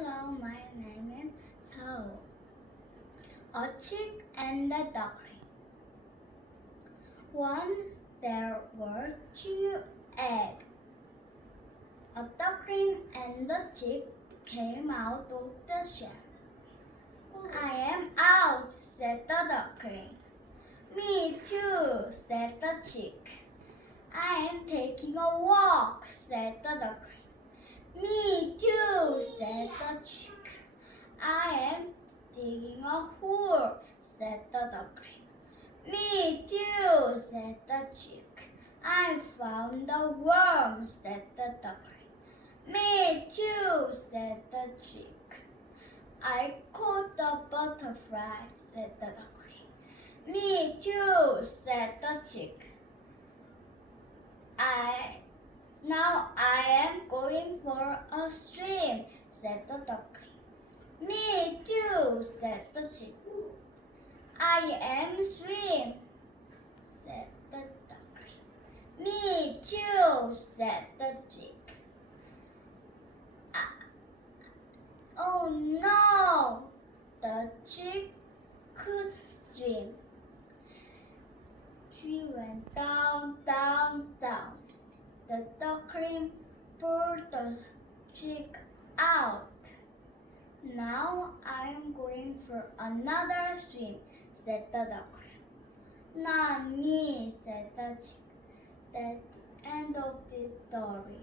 Hello, my name is Saul. A chick and a duckling. Once there were two eggs. A duckling and a chick came out of the shell. I am out, said the duckling. Me too, said the chick. I am taking a walk, said the duckling. Me too, said the chick. I am digging a hole, said the duckling. Me too, said the chick. I found a worm, said the duckling. Me too, said the chick. I caught a butterfly, said the duckling. Me too, said the chick. Now I am going for a swim, said the duckling. Me too, said the chick. I am swim, said the duckling. Me too, said the chick. Oh no, the chick could swim. She went down, down, down. The duckling pulled the chick out. Now I'm going for another swim, said the duckling. Not me, said the chick. That's the end of this story.